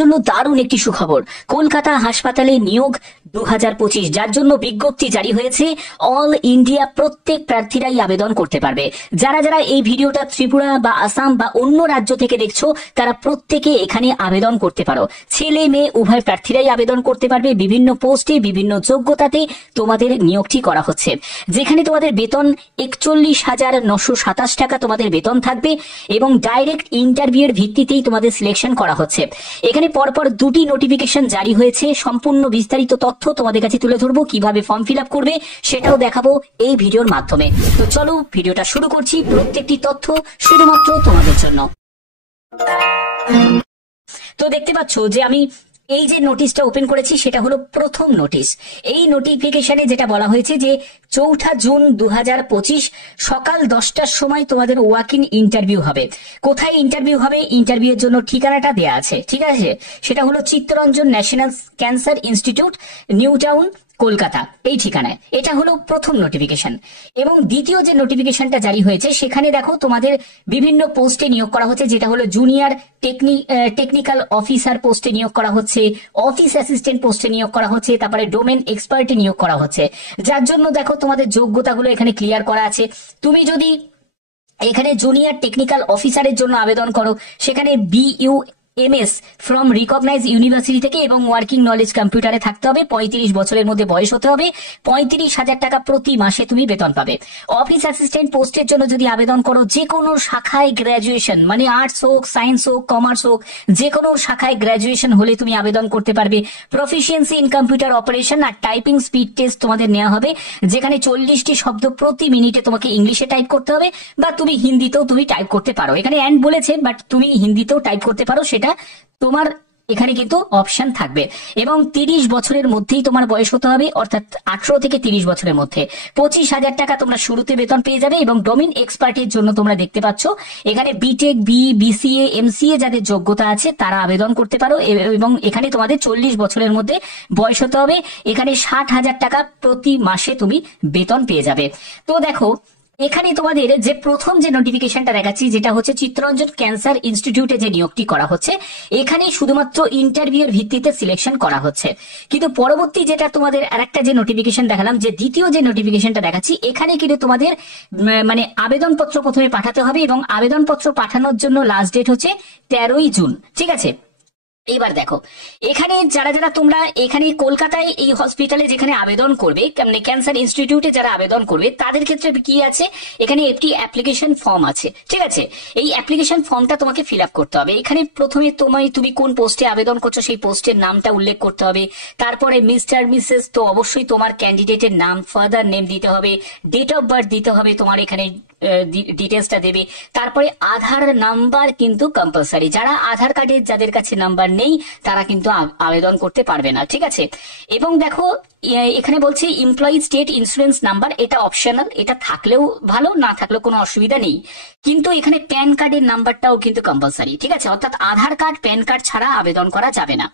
জন্য দারুণ একটি সুখবর। কলকাতা হাসপাতালে নিয়োগ 2025, যার জন্য বিজ্ঞপ্তি জারি হয়েছে। অল ইন্ডিয়া প্রত্যেক প্রার্থীরাই আবেদন করতে পারবে। যারা যারা এই ভিডিওটা ত্রিপুরা বা আসাম বা অন্য রাজ্য থেকে দেখছো, তারা প্রত্যেকে এখানে আবেদন করতে পারো। ছেলে মেয়ে উভয় প্রার্থীরাই আবেদন করতে পারবে। বিভিন্ন পোস্টে বিভিন্ন যোগ্যতাতে তোমাদের নিয়োগটি করা হচ্ছে, যেখানে তোমাদের বেতন 41,927 টাকা তোমাদের বেতন থাকবে এবং ডাইরেক্ট ইন্টারভিউর ভিত্তিতেই তোমাদের সিলেকশন করা হচ্ছে। এখানে পরপর দুটি নোটিফিকেশন জারি হয়েছে। সম্পূর্ণ বিস্তারিত তথ্য তোমাদের কাছে তুলে ধরবো, কিভাবে ফর্ম ফিল আপ করবে সেটাও দেখাবো এই ভিডিওর মাধ্যমে। তো চলো ভিডিওটা শুরু করছি। প্রত্যেকটি তথ্য শুধুমাত্র তোমাদের জন্য। তো দেখতে পাচ্ছ যে আমি এই যে নোটিশটা ওপেন করেছি সেটা হলো প্রথম নোটিশ। এই নোটিফিকেশনে যেটা বলা হয়েছে যে 4 জুন 2025 সকাল 10টার সময় তোমাদের ওয়াক ইন ইন্টারভিউ হবে। কোথায় ইন্টারভিউ হবে? ইন্টারভিউ এর জন্য ঠিকানাটা দেয়া আছে, ঠিক আছে? সেটা হলো Chittaranjan national cancer institute, new town, Kolkata, এই ঠিকানায়। এটা হলো প্রথম নোটিফিকেশন। এবং দ্বিতীয় যে নোটিফিকেশনটা জারি হয়েছে সেখানে দেখো তোমাদের বিভিন্ন পোস্টে নিয়োগ করা হচ্ছে, যেটা হলো জুনিয়র টেকনিক্যাল অফিসার পোস্টে নিয়োগ করা হচ্ছে, অফিস অ্যাসিস্ট্যান্ট পোস্টে নিয়োগ করা হচ্ছে, তারপরে ডোমেন এক্সপার্টে নিয়োগ করা হচ্ছে। যার জন্য দেখো তোমাদের যোগ্যতাগুলো এখানে ক্লিয়ার করা আছে। তুমি যদি এখানে জুনিয়র টেকনিক্যাল অফিসারের জন্য আবেদন করো, সেখানে BUMS ফ্রম রিকগনাইজ ইউনিভার্সিটি থেকে এবং ওয়ার্কিং নলেজ কম্পিউটারে থাকতে হবে। 35 বছরের মধ্যে বয়স হতে হবে। 35,000 টাকা প্রতি মাসে তুমি বেতন পাবে। অফিস অ্যাসিস্ট্যান্ট পোস্টের জন্য যদি আবেদন করো, যে কোনো শাখায় গ্রাজুয়েশন, মানে আর্টস হোক, সায়েন্স হোক, কমার্স হোক, যে কোনো শাখায় গ্রাজুয়েশন হলে তুমি আবেদন করতে পারবে। প্রফিসিয়েন্সি ইন কম্পিউটার অপারেশন আর টাইপিং স্পিড টেস্ট তোমাদের নেওয়া হবে, যেখানে 40টি শব্দ প্রতি মিনিটে তোমাকে ইংলিশে টাইপ করতে হবে, বা তুমি হিন্দিতেও তুমি টাইপ করতে পারো। এখানে অ্যান্ড বলেছে, বাট তুমি হিন্দিতেও টাইপ করতে পারো, সেটা তোমার এখানে কিন্তু অপশন থাকবে। এবং 30 বছরের মধ্যেই তোমার বয়স হতে হবে, অর্থাৎ 18 থেকে 30 বছরের মধ্যে। 25,000 টাকা তোমরা শুরুতে বেতন পেয়ে যাবে। এবং ডোমেন এক্সপার্টের জন্য তোমরা দেখতে পাচ্ছ এখানে বিটেক, BCA, MCA যাদের যোগ্যতা আছে তারা আবেদন করতে পারো। এবং এখানে তোমাদের 40 বছরের মধ্যে বয়স হতে হবে। এখানে 60,000 টাকা প্রতি মাসে তুমি বেতন পেয়ে যাবে। তো দেখো এখানে তোমাদের যে প্রথম যে নোটিফিকেশনটা দেখাচ্ছি, যেটা হচ্ছে চিত্তরঞ্জন ক্যান্সার ইনস্টিটিউটে যে নিয়োগটি করা হচ্ছে, এখানে শুধুমাত্র ইন্টারভিউর ভিত্তিতে সিলেকশন করা হচ্ছে। কিন্তু পরবর্তী যেটা তোমাদের আরেকটা যে নোটিফিকেশন দেখালাম, যে দ্বিতীয় যে নোটিফিকেশনটা দেখাচ্ছি, এখানে কিন্তু তোমাদের মানে আবেদনপত্র প্রথমে পাঠাতে হবে এবং আবেদনপত্র পাঠানোর জন্য লাস্ট ডেট হচ্ছে 13ই জুন, ঠিক আছে? এবার দেখো এখানে যারা যারা তোমরা এখানে কলকাতায় এই হসপিটালে যেখানে আবেদন করবে, মানে ক্যান্সার ইনস্টিটিউটে যারা আবেদন করবে, তাদের ক্ষেত্রে কি আছে, এখানে একটি অ্যাপ্লিকেশন ফর্ম আছে, ঠিক আছে? এই অ্যাপ্লিকেশন ফর্মটা তোমাকে ফিল আপ করতে হবে। এখানে প্রথমে তুমি কোন পোস্টে আবেদন করছো সেই পোস্টের নামটা উল্লেখ করতে হবে। তারপরে মিস্টার মিসেস, তো অবশ্যই তোমার ক্যান্ডিডেটের নাম, ফাদার নেম দিতে হবে, ডেট অফ বার্থ দিতে হবে, তোমার এখানে ডিটেলসটা দেবে। তারপরে আধার নাম্বার কিন্তু কম্পালসারি। যারা আধার কার্ডের যাদের কাছে নাম্বার নেই তারা কিন্তু আবেদন করতে পারবে না, ঠিক আছে? এবং দেখো এখানে বলছে এমপ্লয়ি স্টেট ইন্স্যুরেন্স নাম্বার, এটা অপশনাল, এটা থাকলেও ভালো, না থাকলেও কোনো অসুবিধা নেই। কিন্তু এখানে প্যান কার্ডের নাম্বারটাও কিন্তু কম্পালসারি, ঠিক আছে? অর্থাৎ আধার কার্ড, প্যান কার্ড ছাড়া আবেদন করা যাবে না।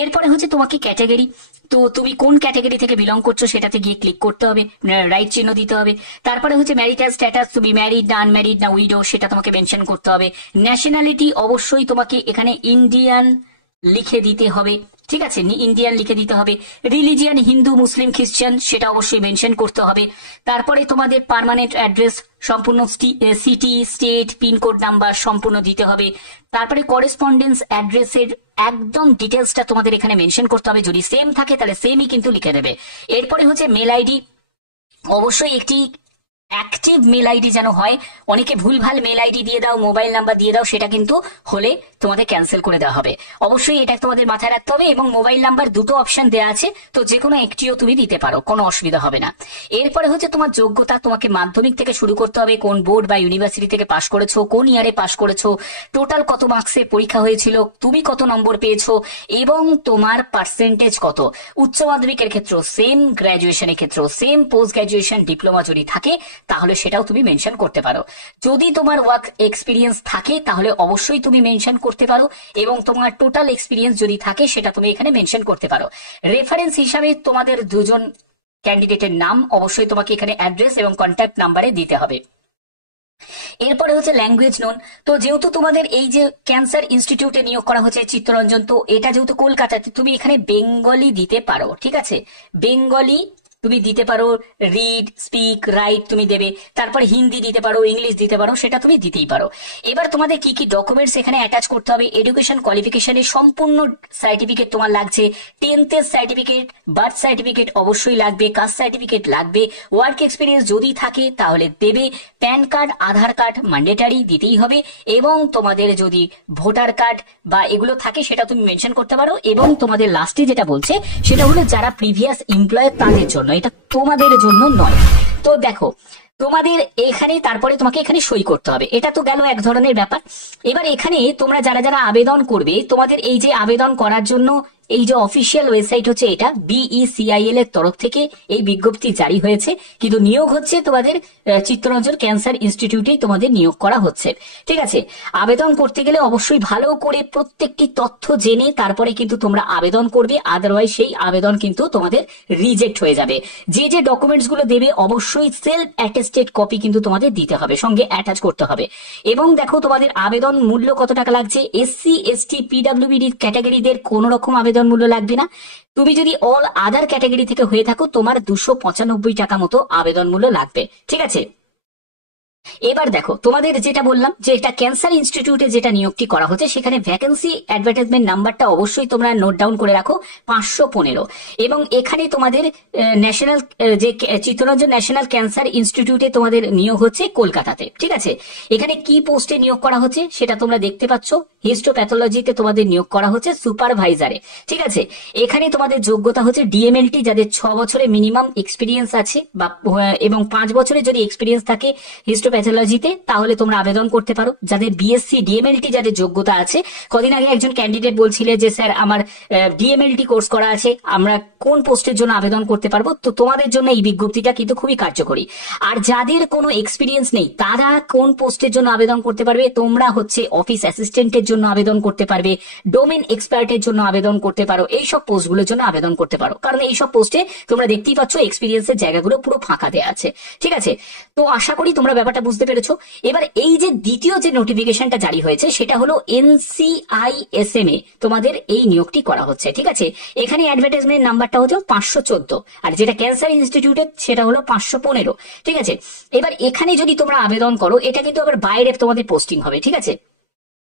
এরপরে হচ্ছে তোমাকে ক্যাটাগরি, তো তুমি কোন ক্যাটাগরি থেকে বিলং করছো সেটাতে গিয়ে ক্লিক করতে হবে, রাইট চিহ্ন দিতে হবে। তারপরে হচ্ছে ম্যারিটাল স্ট্যাটাস, তুমি ম্যারিড না আনম্যারিড না উইডো সেটা তোমাকে মেনশন করতে হবে। ন্যাশনালিটি অবশ্যই তোমাকে এখানে ইন্ডিয়ান লিখে দিতে হবে, ঠিক আছে? ইন্ডিয়ান লিখে দিতে হবে। রিলিজিয়ান হিন্দু, মুসলিম, খ্রিস্টান সেটা অবশ্যই মেনশন করতে হবে। তারপরে তোমাদের পার্মানেন্ট অ্যাড্রেস সম্পূর্ণ, সিটি, স্টেট, পিনকোড নাম্বার সম্পূর্ণ দিতে হবে। তারপরে করেসপন্ডেন্স অ্যাড্রেসের একদম ডিটেলসটা তোমাদের এখানে মেনশন করতে হবে। যদি সেম থাকে তাহলে সেমই কিন্তু লিখে দেবে। এরপরে হচ্ছে মেল আইডি, অবশ্যই একটি অ্যাক্টিভ মেল আইডি যেন হয়। অনেকে ভুলভাল মেল আইডি দিয়ে দাও, মোবাইল নাম্বার দিয়ে দাও, সেটা কিন্তু হলে তোমাদের ক্যান্সেল করে দেওয়া হবে। অবশ্যই এটা তোমাদের মাথায় রাখতে হবে। এবং মোবাইল নাম্বার দুটো অপশন দেওয়া আছে, তো যে কোনো একটিও তুমি দিতে পারো, কোনো অসুবিধা হবে না। এরপরে হচ্ছে তোমার যোগ্যতা, তোমাকে মাধ্যমিক থেকে শুরু করতে হবে, কোন বোর্ড বা ইউনিভার্সিটি থেকে পাশ করেছো, কোন ইয়ারে পাশ করেছো, টোটাল কত মার্কসের পরীক্ষা হয়েছিল, তুমি কত নম্বর পেয়েছো এবং তোমার পার্সেন্টেজ কত। উচ্চ মাধ্যমিকের ক্ষেত্রেও সেম, গ্র্যাজুয়েশনের ক্ষেত্রেও সেম, পোস্ট গ্র্যাজুয়েশন ডিপ্লোমা যদি থাকে তাহলে সেটাও তুমি মেনশন করতে পারো। যদি তোমার ওয়ার্ক এক্সপিরিয়েন্স থাকে তাহলে অবশ্যই তুমি মেনশন করতে পারো, এবং তোমার টোটাল এক্সপিরিয়েন্স যদি থাকে সেটা তুমি এখানে মেনশন করতে পারো। রেফারেন্স হিসাবে তোমাদের দুজন ক্যান্ডিডেটের নাম অবশ্যই তোমাকে এখানে অ্যাড্রেস এবং কন্ট্যাক্ট নাম্বারে দিতে হবে। এরপরে হচ্ছে ল্যাঙ্গুয়েজ নোন। তো যেহেতু তোমাদের এই যে ক্যান্সার ইনস্টিটিউটে নিয়োগ করা হচ্ছে চিত্তরঞ্জন, তো এটা যেহেতু কলকাতাতে, তুমি এখানে বেঙ্গলি দিতে পারো, ঠিক আছে, বেঙ্গলি তুমি দিতে পারো, রিড স্পিক রাইট তুমি দেবে, তারপর হিন্দি দিতে পারো, ইংলিশ দিতে পারো, সেটা তুমি দিতেই পারো। এবার তোমাদের কি কি ডকুমেন্টস এখানে অ্যাটাচ করতে হবে, এডুকেশন কোয়ালিফিকেশনের সম্পূর্ণ সার্টিফিকেট তোমার লাগছে, 10th সার্টিফিকেট, বার্থ সার্টিফিকেট অবশ্যই লাগবে, কাস্ট সার্টিফিকেট লাগবে, ওয়ার্ক এক্সপিরিয়েন্স যদি থাকে তাহলে দেবে, প্যান কার্ড আধার কার্ড ম্যান্ডেটারি দিতেই হবে, এবং তোমাদের যদি ভোটার কার্ড বা এগুলো থাকে সেটা তুমি মেনশন করতে পারো। এবং তোমাদের লাস্টে যেটা বলছে সেটা হলো যারা প্রিভিয়াস এমপ্লয়ার তাদের জন্য, এটা তোমাদের জন্য নয়। তো দেখো তোমাদের এখানে তারপরে তোমাকে এখানে সই করতে হবে, এটা তো গেল এক ধরনের ব্যাপার। এবার এখানে তোমরা যারা যারা আবেদন করবে, তোমাদের এই যে আবেদন করার জন্য এই যে অফিসিয়াল ওয়েবসাইট হচ্ছে এটা BECIL এর তরফ থেকে এই বিজ্ঞপ্তি জারি হয়েছে, কিন্তু নিয়োগ হচ্ছে তোমাদের চিত্তরঞ্জন ক্যান্সার ইনস্টিটিউটেই তোমাদের নিয়োগ করা হচ্ছে, ঠিক আছে। আবেদন করতে গেলে অবশ্যই ভালো করে প্রত্যেকটি তথ্য জেনে তারপরে কিন্তু তোমরা আবেদন করবে, আদারওয়াইজ সেই আবেদন কিন্তু তোমাদের রিজেক্ট হয়ে যাবে। যে যে ডকুমেন্টস গুলো দেবে অবশ্যই সেলফ অ্যাটেস্টেড কপি কিন্তু তোমাদের দিতে হবে, সঙ্গে অ্যাটাচ করতে হবে। এবং দেখো তোমাদের আবেদন মূল্য কত টাকা লাগছে, SC ST PWD ক্যাটাগরিদের কোন রকম আবেদন মূল্য লাগবে না। তুমি যদি অল আদার ক্যাটাগরি থেকে হয়ে থাকো তোমার 295 টাকা মতো আবেদন মূল্য লাগবে, ঠিক আছে। এবার দেখো তোমাদের যেটা বললাম যে এটা ক্যান্সার ইনস্টিটিউটে যেটা নিয়োগটি করা হচ্ছে, সেখানে ভ্যাকেন্সি অ্যাডভার্টাইজমেন্ট নাম্বারটা অবশ্যই তোমরা নোট ডাউন করে রাখো, 515। এবং এখানে তোমাদের ন্যাশনাল যে চিত্তরঞ্জন ন্যাশনাল ক্যান্সার ইনস্টিটিউটে তোমাদের নিয়োগ হচ্ছে কলকাতাতে, ঠিক আছে। এখানে কি পোস্টে নিয়োগ করা হচ্ছে সেটা তোমরা দেখতে পাচ্ছ, হিস্টোপ্যাথোলজিতে তোমাদের নিয়োগ করা হচ্ছে সুপারভাইজারে, ঠিক আছে। এখানে তোমাদের যোগ্যতা হচ্ছে DMLT, যাদের 6 বছরের মিনিমাম এক্সপিরিয়েন্স আছে বা এবং 5 বছরের যদি এক্সপিরিয়েন্স থাকে হিস্টোপ্যাথোলজিতে তাহলে তোমরা আবেদন করতে পারো। যাদের BSc DMLT যাদের যোগ্যতা আছে, কদিন আগে একজন ক্যান্ডিডেট বলছিলে যে স্যার আমার DMLT কোর্স করা আছে, আমরা কোন পোস্টের জন্য আবেদন করতে পারবো, তো তোমাদের জন্য এই বিজ্ঞপ্তিটা কিন্তু খুবই কার্যকরী। আর যাদের কোনো এক্সপিরিয়েন্স নেই তারা কোন পোস্টের জন্য আবেদন করতে পারবে, তোমরা হচ্ছে অফিস অ্যাসিস্ট্যান্টের জন্য আবেদন করতে পারবে, ডোমেন এক্সপার্টের জন্য আবেদন করতে পারো, এইসব পোস্টগুলোর জন্য আবেদন করতে পারো, কারণ এইসব পোস্টে তোমরা দেখতেই পাচ্ছ এক্সপিরিয়েন্সের জায়গাগুলো পুরো ফাঁকা দেওয়া আছে, ঠিক আছে। তো আশা করি তোমরা ব্যাপারটা বুঝতে পেরেছো। এবার এই যে দ্বিতীয় যে নোটিফিকেশনটা জারি হয়েছে সেটা হলো NCISM এ তোমাদের এই নিয়োগটি করা হচ্ছে, ঠিক আছে। এখানে অ্যাডভার্টাইজমেন্ট নাম্বারটা হচ্ছে 514, আর যেটা ক্যান্সার ইনস্টিটিউটের সেটা হলো 515, ঠিক আছে। এবার এখানে যদি তোমরা আবেদন করো, এটা কিন্তু আবার বাইরে তোমাদের পোস্টিং হবে, ঠিক আছে,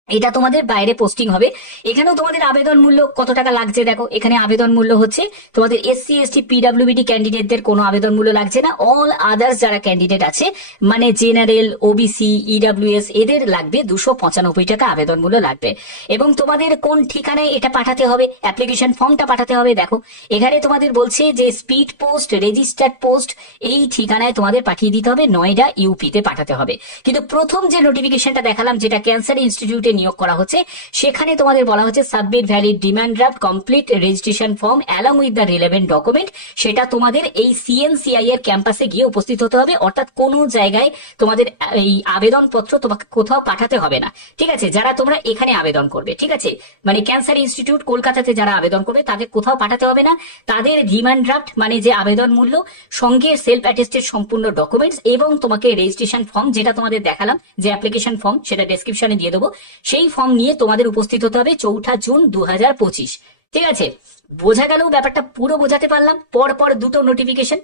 এটা তোমাদের বাইরে পোস্টিং হবে। এখানেও তোমাদের আবেদন মূল্য কত টাকা লাগছে দেখো, এখানে আবেদন মূল্য হচ্ছে তোমাদের SC ST PWD ক্যান্ডিডেটদের কোনো আবেদন মূল্য লাগছে না, অল আদার্স যারা ক্যান্ডিডেট আছে মানে জেনারেল OBC EWS এদের লাগবে 295 টাকা আবেদন মূল্য লাগবে। এবং তোমাদের কোন ঠিকানায় এটা পাঠাতে হবে, অ্যাপ্লিকেশন ফর্মটা পাঠাতে হবে, দেখো এখানে তোমাদের বলছে যে স্পিড পোস্ট রেজিস্টার্ড পোস্ট, এই ঠিকানায় তোমাদের পাঠিয়ে দিতে হবে, নয়ডা UP তে পাঠাতে হবে। কিন্তু প্রথম যে নোটিফিকেশনটা দেখালাম যেটা ক্যান্সার ইনস্টিটিউটে নিয়োগ করা হচ্ছে, সেখানে তোমাদের বলা হচ্ছে submit valid demand draft complete registration form along with the relevant document, সেটা তোমাদের এই CNCI এর ক্যাম্পাসে গিয়ে উপস্থিত হতে হবে, অর্থাৎ কোনো জায়গায় তোমাদের এই আবেদন পত্র তোমাকে কোথাও পাঠাতে হবে না, ঠিক আছে, যারা তোমরা এখানে আবেদন করবে, ঠিক আছে, মানে ক্যান্সার ইনস্টিটিউট কলকাতাতে যারা আবেদন করবে তাদের কোথাও পাঠাতে হবে না। তাদের ডিমান্ড ড্রাফট মানে যে আবেদন মূল্য, সঙ্গে সেলফ অ্যাটেস্টেড সম্পূর্ণ ডকুমেন্টস এবং তোমাকে রেজিস্ট্রেশন ফর্ম যেটা তোমাদের দেখালাম যে অ্যাপ্লিকেশন ফর্ম, সেটা ডেসক্রিপশনে দিয়ে দেবো, সেই ফর্ম নিয়ে তোমাদের উপস্থিত হতে হবে 4 জুন 2025, ঠিক আছে। বোঝা গেল ব্যাপারটা, পুরো বোঝাতে পারলাম, পর পর দুটো নোটিফিকেশন।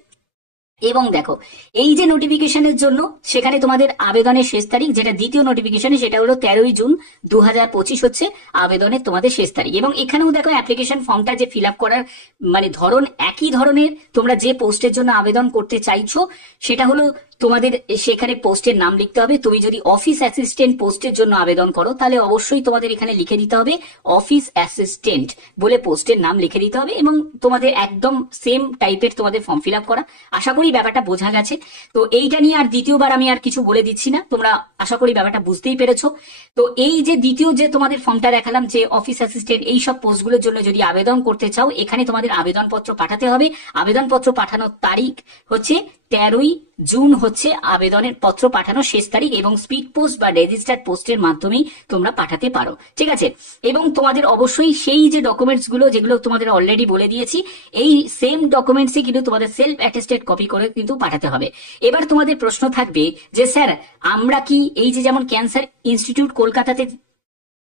এবং দেখো এই যে নোটিফিকেশনের জন্য সেখানে তোমাদের আবেদনের শেষ তারিখ, যেটা দ্বিতীয় নোটিফিকেশনে সেটা হলো 13 জুন 2025 হচ্ছে আবেদনের তোমাদের শেষ তারিখ। এবং এখানেও দেখো অ্যাপ্লিকেশন ফর্মটা যে ফিল আপ করার মানে ধরন একই ধরনের, তোমরা যে পোস্টের জন্য আবেদন করতে চাইছো সেটা হলো তোমাদের সেখানে পোস্টের নাম লিখতে হবে। তুমি যদি অফিস অ্যাসিস্ট্যান্ট পোস্টের জন্য আবেদন করো তাহলে অবশ্যই তোমাদের এখানে লিখে দিতে হবে অফিস অ্যাসিস্ট্যান্ট বলে পোস্টের নাম লিখে দিতে হবে, এবং তোমাদের একদম সেম টাইপের তোমাদের ফর্ম ফিল আপ করা। আশা করি ব্যাপারটা বোঝা গেছে। তো এইটা নিয়ে আর দ্বিতীয়বার আমি আর কিছু বলে দিচ্ছি না, তোমরা আশা করি ব্যাপারটা বুঝতেই পেরেছো। তো এই যে দ্বিতীয় যে তোমাদের ফর্মটা দেখালাম যে অফিস অ্যাসিস্ট্যান্ট, এই সব পোস্টগুলোর জন্য যদি আবেদন করতে চাও এখানে তোমাদের আবেদনপত্র পাঠাতে হবে। আবেদনপত্র পাঠানোর তারিখ হচ্ছে 13ই জুন হচ্ছে আবেদনের পত্র পাঠানোর শেষ তারিখ, এবং স্পিড পোস্ট বা রেজিস্টার্ড পোস্টের মাধ্যমেই তোমরা পাঠাতে পারো, ঠিক আছে। এবং তোমাদের অবশ্যই সেই যে ডকুমেন্টস গুলো যেগুলো তোমাদের অলরেডি বলে দিয়েছি, এই সেম ডকুমেন্টসই কিন্তু তোমাদের সেলফ অ্যাটেস্টেড কপি করে কিন্তু পাঠাতে হবে। এবার তোমাদের প্রশ্ন থাকবে যে স্যার আমরা কি এই যে যেমন ক্যান্সার ইনস্টিটিউট কলকাতাতে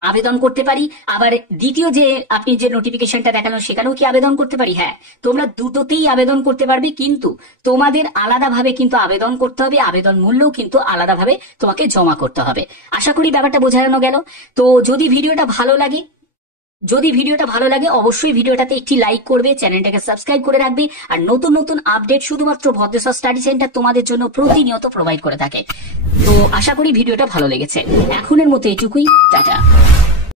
আবেদন করতে পারি, আবার দ্বিতীয় যে আপনি যে নোটিফিকেশনটা দেখানো সেখানেও কি আবেদন করতে পারি? হ্যাঁ, তোমরা দুটোতেই আবেদন করতে পারবে, কিন্তু তোমাদের আলাদাভাবে কিন্তু আবেদন করতে হবে, আবেদন মূল্যও কিন্তু আলাদাভাবে তোমাকে জমা করতে হবে। আশা করি ব্যাপারটা বোঝানো গেল। তো যদি ভিডিওটা ভালো লাগে অবশ্যই ভিডিওটাতে একটি লাইক করবে, চ্যানেলটাকে সাবস্ক্রাইব করে রাখবে, আর নতুন নতুন আপডেট শুধুমাত্র ভদ্রেশ্বর স্টাডি সেন্টার তোমাদের জন্য প্রতিনিয়ত প্রোভাইড করে থাকে। তো আশা করি ভিডিওটা ভালো লেগেছে। এখনের মতো এটুকুই, টাটা।